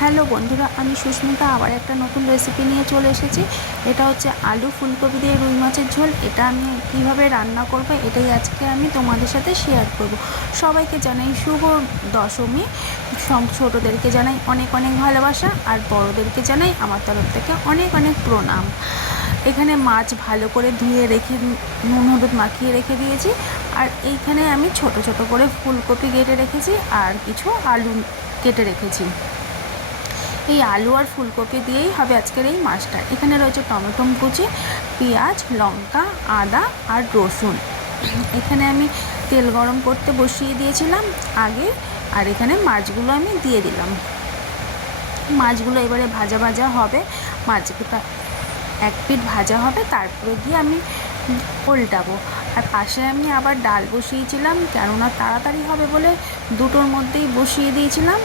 Hello বন্ধুরা, আমি সুস্মিতা। আবার একটা নতুন রেসিপি নিয়ে চলে এসেছি। এটা হচ্ছে আলু ফুলকপি দিয়ে রুই মাছের ঝোল। এটা আমি কীভাবে রান্না করব, এটাই আজকে আমি তোমাদের সাথে শেয়ার করব। সবাইকে জানাই শুভ দশমী। ছোটোদেরকে জানাই অনেক অনেক ভালোবাসা, আর বড়োদেরকে জানাই আমার তরফ থেকে অনেক অনেক প্রণাম। এখানে মাছ ভালো করে ধুয়ে রেখে, নুন হলুদ মাখিয়ে রেখে দিয়েছি। আর এইখানে আমি ছোট ছোট করে ফুলকপি কেটে রেখেছি, আর কিছু আলু কেটে রেখেছি। এই আলু আর ফুলকপি দিয়েই হবে আজকের এই মাছটা। এখানে রয়েছে টমেটো কুচি, পেঁয়াজ, লঙ্কা, আদা আর রসুন। এখানে আমি তেল গরম করতে বসিয়ে দিয়েছিলাম আগে, আর এখানে মাছগুলো আমি দিয়ে দিলাম। মাছগুলো এবারে ভাজা ভাজা হবে, মাছগুলো এক পিঠ ভাজা হবে, তারপরে গিয়ে আমি উল্টাবো। আর পাশে আমি আবার ডাল বসিয়েছিলাম, কেননা তাড়াতাড়ি হবে বলে দুটোর মধ্যেই বসিয়ে দিয়েছিলাম।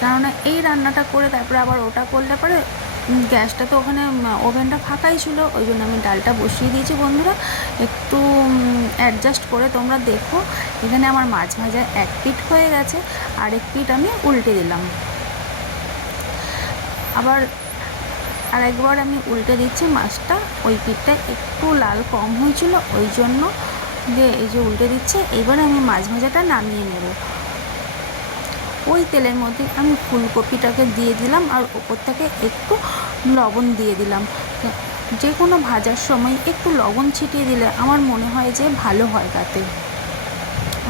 কেননা এই রান্নাটা করে তারপরে আবার ওটা করলে পরে গ্যাসটা তো ওখানে ওভেনটা ফাঁকাই ছিল, ওই জন্য আমি ডালটা বসিয়ে দিয়েছি বন্ধুরা। একটু অ্যাডজাস্ট করে তোমরা দেখো। এখানে আমার মাছ ভাজা এক পিঠ হয়ে গেছে, আর এক পিঠ আমি উল্টে দিলাম। আবার আর একবার আমি উল্টে দিচ্ছি মাছটা, ওই পিঠটা একটু লাল কম হয়েছিল, ওই জন্য দিয়ে এই যে উল্টে দিচ্ছে, এবার আমি মাছ ভাজাটা নামিয়ে নেব। ওই তেলের মধ্যে আমি ফুলকপিটাকে দিয়ে দিলাম আর ওপর থেকে একটু লবণ দিয়ে দিলাম। যে কোনো ভাজার সময় একটু লবণ ছিটিয়ে দিলে আমার মনে হয় যে ভালো হয় তাতে।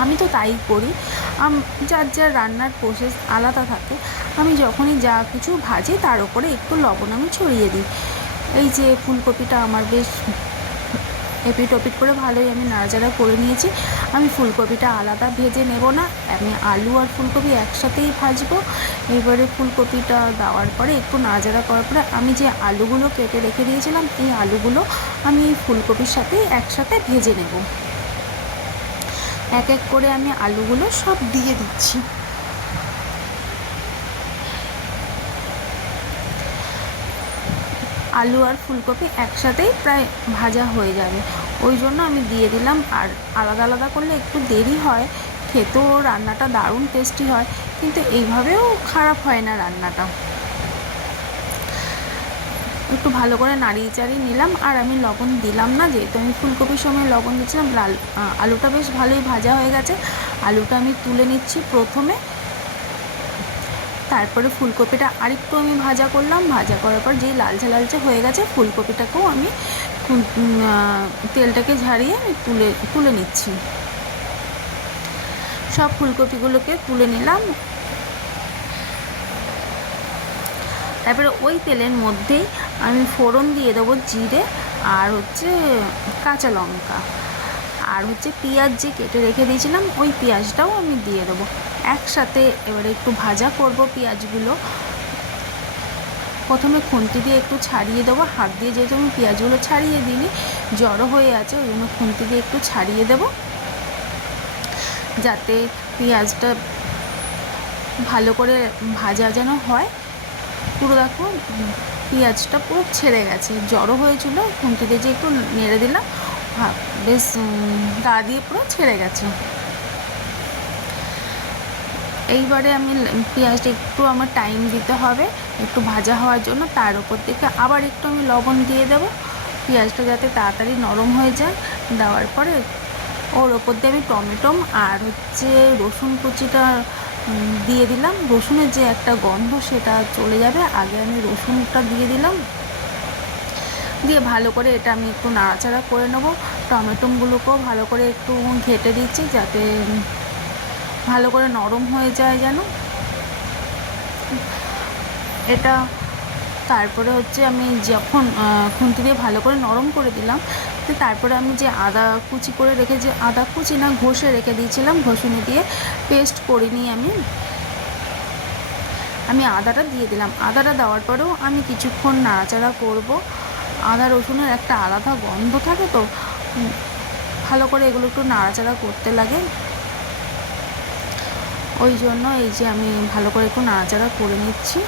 আমি তো তাই করি। যার যার রান্নার প্রসেস আলাদা থাকে। আমি যখনই যা কিছু ভাজি তার উপরে একটু লবণ আমি ছড়িয়ে দিই। এই যে ফুলকপিটা আমার বেশ এপিট ওপিট করে ভালোই আমি নাড়াচাড়া করে নিয়েছি। আমি ফুলকপিটা আলাদা ভেজে নেব না। আমি আলু আর ফুলকপি একসাথেই ভাজবো। এবারে ফুলকপিটা দেওয়ার পরে একটু নাড়াচাড়া করার পরে আমি যে আলুগুলো কেটে রেখে দিয়েছিলাম, এই আলুগুলো আমি ফুলকপির সাথেই একসাথে ভেজে নেব। এক এক করে আমি আলুগুলো সব দিয়ে দিচ্ছি। আলু আর ফুলকপি একসাথেই প্রায় ভাজা হয়ে যাবে। ওই জন্য আমি দিয়ে দিলাম। আর আলাদা আলাদা করলে একটু দেরি হয়, খেতেও রান্নাটা দারুণ টেস্টি হয়, কিন্তু এইভাবেও খারাপ হয় না রান্নাটা। একটু ভালো করে নাড়িয়ে চাড়িয়ে নিলাম। আর আমি লবণ দিলাম না, যেহেতু আমি ফুলকপির সময় লবণ দিচ্ছিলাম, লাল আলুটা বেশ ভালোই ভাজা হয়ে গেছে। আলুটা আমি তুলে নিচ্ছি প্রথমে। তারপরে ফুলকপিটা আরেকটু আমি ভাজা করলাম। ভাজা করার পর যেই লালচে লালচে হয়ে গেছে, ফুলকপিটাকেও আমি তেলটাকে ঝাড়িয়ে আমি তুলে তুলে নিচ্ছি। সব ফুলকপিগুলোকে তুলে নিলাম। তারপরে ওই তেলের মধ্যেই আমি ফোড়ন দিয়ে দেবো জিরে আর হচ্ছে কাঁচা লঙ্কা। আর হচ্ছে পেঁয়াজ যে কেটে রেখে দিয়েছিলাম, ওই পেঁয়াজটাও আমি দিয়ে দেবো। একসাথে এবারে একটু ভাজা করব পেঁয়াজগুলো। প্রথমে খুন্তি দিয়ে একটু ছাড়িয়ে দেবো। হাত দিয়ে যেহেতু আমি পেঁয়াজগুলো ছাড়িয়ে দিইনি, জড়ো হয়ে আছে, ওই জন্য খুন্তি দিয়ে একটু ছাড়িয়ে দেবো। যাতে পেঁয়াজটা ভালো করে ভাজা যেন হয়। পুরো দেখো, পেঁয়াজটা পুরো ছেড়ে গেছে, জড়ো হয়েছিল। খুন্তিতে যে একটু নেড়ে দিলাম বেশ গা দিয়ে পুরো ছেড়ে গেছে। এইবারে আমি পেঁয়াজটা একটু আমার টাইম দিতে হবে, একটু ভাজা হওয়ার জন্য, তার উপর থেকে আবার একটু আমি লবণ দিয়ে দেব। পেঁয়াজটা যাতে তাড়াতাড়ি নরম হয়ে যায়, দেওয়ার পরে ওর ওপর দিয়ে আমি টমেটো আর হচ্ছে রসুন কুচিটা দিয়ে দিলাম। রসুনের যে একটা গন্ধ সেটা চলে যাবে। আগে আমি রসুনটা দিয়ে দিলাম। দিয়ে ভালো করে এটা আমি একটু নাড়াচাড়া করে নেব। টমেটোগুলোকেও ভালো করে একটু ঘেটে দিচ্ছি যাতে ভালো করে নরম হয়ে যায় যেন। এটা, তারপরে হচ্ছে আমি যখন খুন্তি দিয়ে ভালো করে নরম করে দিলাম, তো তারপরে আমি যে আদা কুচি করে রেখে, যে আদা কুচি না, ঘষে রেখে দিয়েছিলাম, ঘষুনি দিয়ে পেস্ট করে নিয়ে আমি। আমি আদাটা দিয়ে দিলাম। আদাটা দেওয়ার পরেও আমি কিছুক্ষণ নাড়াচাড়া করব। আদা রসুনের একটা আলাদা গন্ধ থাকে তো ভালো করে এগুলো একটু নাড়াচাড়া করতে লাগে। ওই জন্য এই যে আমি ভালো করে একটু নাড়াচাড়া করে নিচ্ছি।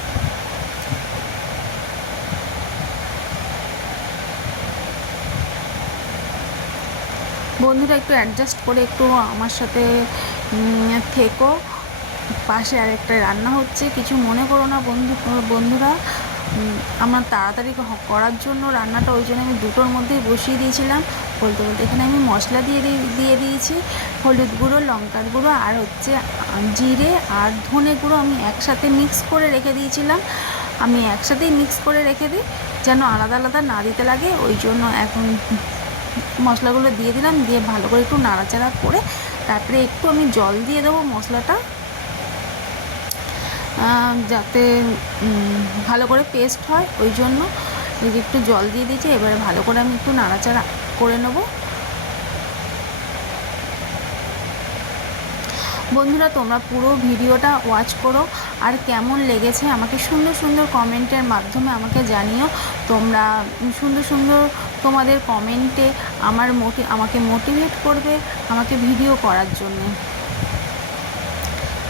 বন্ধুরা একটু অ্যাডজাস্ট করে একটু আমার সাথে থেকো। পাশে আরেকটা রান্না হচ্ছে, কিছু মনে করো না বন্ধু, বন্ধুরা। আমার তাড়াতাড়ি করার জন্য রান্নাটা ওই জন্য আমি দুটোর মধ্যেই বসিয়ে দিয়েছিলাম। বলতে বলতে এখানে আমি মশলা দিয়ে দিয়ে- দিয়ে দিয়েছি। হলুদ গুঁড়ো, লঙ্কার গুঁড়ো আর হচ্ছে জিরে আর ধনে গুঁড়ো আমি একসাথে মিক্স করে রেখে দিয়েছিলাম। আমি একসাথেই মিক্স করে রেখে দিই, যেন আলাদা আলাদা না দিতে লাগে। ওই জন্য এখন মশলাগুলো দিয়ে দিলাম। দিয়ে ভালো করে একটু নাড়াচাড়া করে তারপরে একটু আমি জল দিয়ে দেবো মশলাটা। যাতে ভালো করে পেস্ট হয়, ওই জন্য এই যে একটু জল দিয়ে দিয়েছি। এবারে ভালো করে আমি একটু নাড়াচাড়া করে নেব। বন্ধুরা, তোমরা পুরো ভিডিওটা ওয়াচ করো। আর কেমন লেগেছে আমাকে সুন্দর সুন্দর কমেন্টের মাধ্যমে আমাকে জানিও। তোমরা সুন্দর সুন্দর তোমাদের কমেন্টে আমার মোটি, আমাকে মোটিভেট করবে আমাকে ভিডিও করার জন্যে।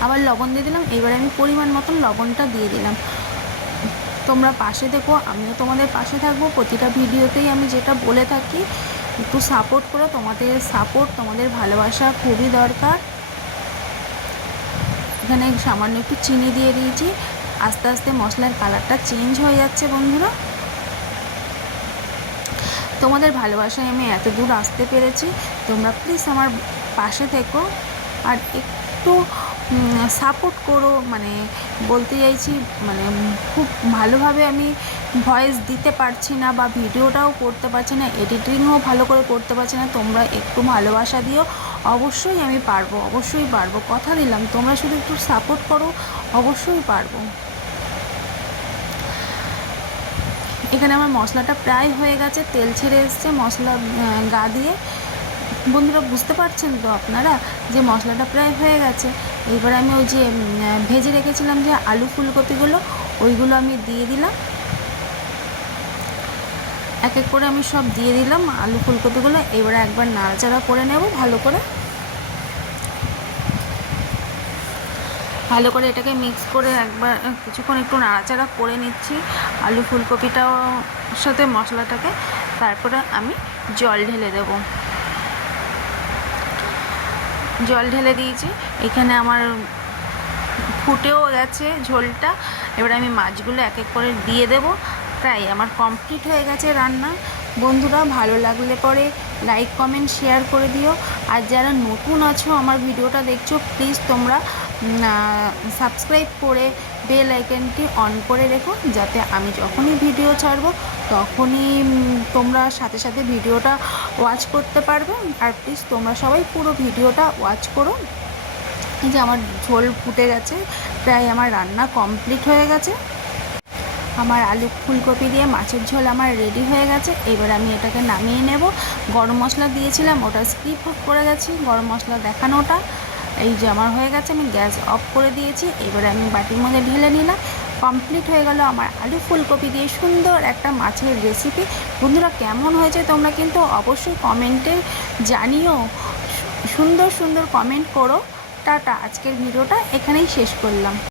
আবার লবণ দিয়ে দিলাম। এবারে আমি পরিমাণ মতন লবণটা দিয়ে দিলাম। তোমরা পাশে দেখো আমিও তোমাদের পাশে থাকব। প্রতিটা ভিডিওতেই আমি যেটা বলে থাকি, একটু সাপোর্ট করো। তোমাদের সাপোর্ট তোমাদের ভালোবাসা খুবই দরকার। এখানে সামান্য একটু চিনি দিয়ে দিয়েছি। আস্তে আস্তে মশলার কালারটা চেঞ্জ হয়ে যাচ্ছে বন্ধুরা। তোমাদের ভালোবাসায় আমি এত দূর আসতে পেরেছি। তোমরা প্লিজ আমার পাশে থেকো। আর একটু সাপোর্ট করো মানে বলতে চাইছি মানে খুব ভালোভাবে আমি ভয়েস দিতে পারছি না বা ভিডিওটাও করতে পারছি না এডিটিংও ভালো করে করতে পারছি না, তোমরা একটু ভালোবাসা দিও। অবশ্যই আমি পারব, অবশ্যই পারব। কথা দিলাম, তোমরা শুধু একটু সাপোর্ট করো, অবশ্যই পারব। এখানে আমার মশলাটা প্রায় হয়ে গেছে, তেল ছেড়ে এসছে, মশলা গা দিয়ে। বন্ধুরা, বুঝতে পারছেন তো আপনারা যে মশলাটা প্রায় হয়ে গেছে? এবার আমি ওই যে ভেজে রেখেছিলাম যে আলু ফুলকপিগুলো, ওইগুলো আমি দিয়ে দিলাম। এক এক করে আমি সব দিয়ে দিলাম আলু ফুলকপিগুলো। এবারে একবার নাড়াচাড়া করে নেব ভালো করে। ভালো করে এটাকে মিক্স করে একবার কিছুক্ষণ একটু নাড়াচাড়া করে নিচ্ছি আলু ফুলকপিটাও সাথে মশলাটাকে। তারপরে আমি জল ঢেলে দেবো। জল ঢেলে দিয়েছি। এখানে আমার ফুটেও গেছে ঝোলটা। এবার আমি মাছগুলো এক এক করে দিয়ে দেব। প্রায় আমার কমপ্লিট হয়ে গেছে রান্না। বন্ধুরা, ভালো লাগলে পরে লাইক কমেন্ট শেয়ার করে দিও। আর যারা নতুন আছো, আমার ভিডিওটা দেখছ প্লিজ তোমরা সাবস্ক্রাইব করে বেল আইকনটি অন করে রেখো, যাতে আমি যখনই ভিডিও ছাড়বো, তখনই তোমরা সাথে সাথে ভিডিওটা ওয়াচ করতে পারবে। আর প্লিজ তোমরা সবাই পুরো ভিডিওটা ওয়াচ করো। এই যে আমার ঝোল ফুটে গেছে, প্রায় আমার রান্না কমপ্লিট হয়ে গেছে। আমার আলু ফুলকপি দিয়ে মাছের ঝোল আমার রেডি হয়ে গেছে। এবার আমি এটাকে নামিয়ে নেব। গরম মশলা দিয়েছিলাম, ওটা স্কিপ করে গেছি। গরম মশলা দেখানোটা। এই যে আমার হয়ে গেছে, আমি গ্যাস অফ করে দিয়েছি। এবারে আমি বাটির মধ্যে ঢেলে নিলাম। কমপ্লিট হয়ে গেল আমার আলু ফুলকপি দিয়ে সুন্দর একটা মাছের রেসিপি বন্ধুরা, কেমন হয়েছে তোমরা কিন্তু অবশ্যই কমেন্টে জানিও। সুন্দর সুন্দর কমেন্ট করো। টাটা, আজকের ভিডিওটা এখানেই শেষ করলাম।